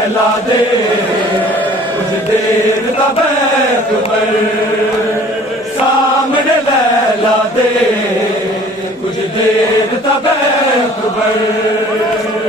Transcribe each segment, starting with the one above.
लैला दे कुछ देर तबैक पर सामने लैला दे कुछ देर तबैक पर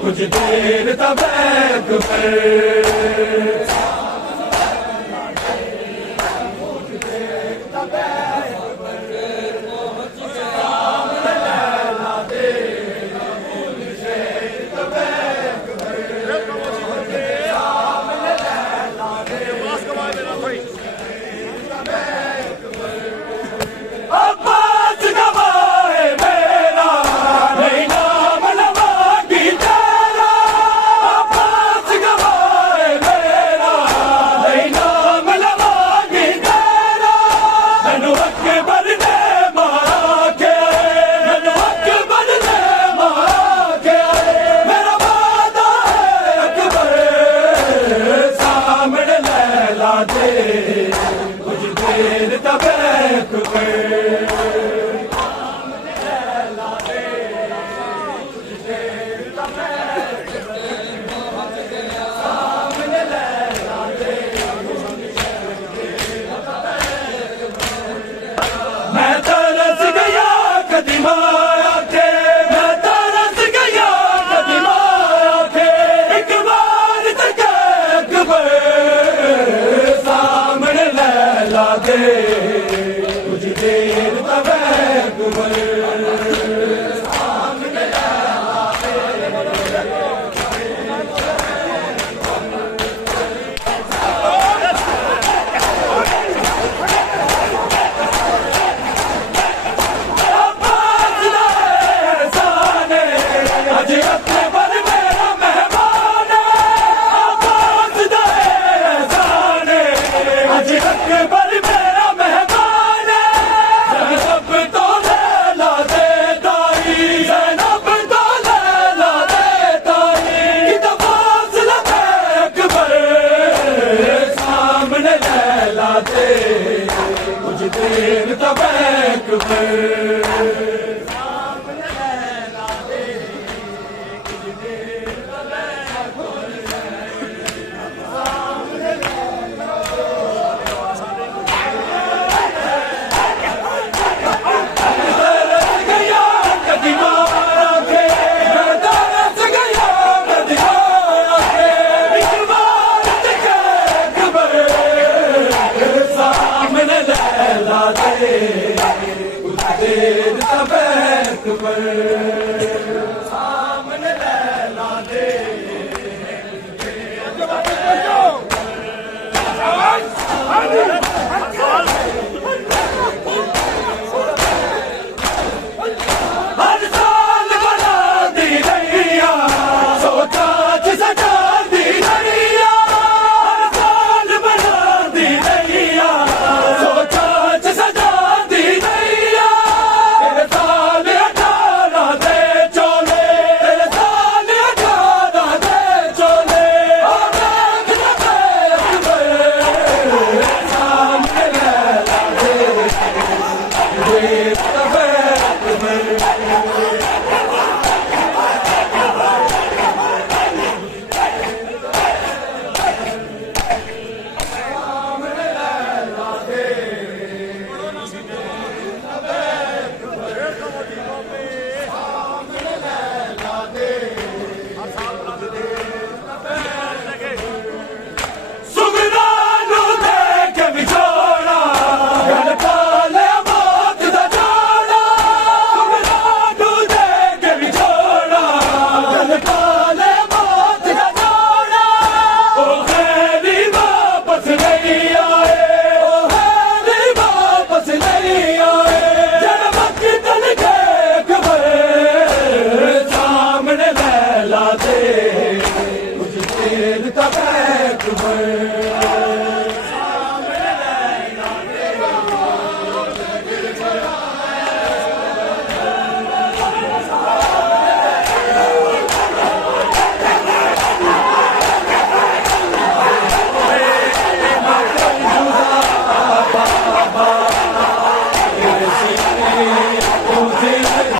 कुछ देर तबैक पर कुछ देर तबैक पर मैं तरस गया कदीमा के मैं तरस गया कदीमा के एक बार तक अकबर सामने लैला दे कुछ देर तबैक पर कुछ देर तबैक पर कुछ देर तबैक पर सामने लैला दे हर साल बना दी नैया सोचा सजा दी नैया हर साल बना दी नैया सोचा सजा कुछ देर तबैक पर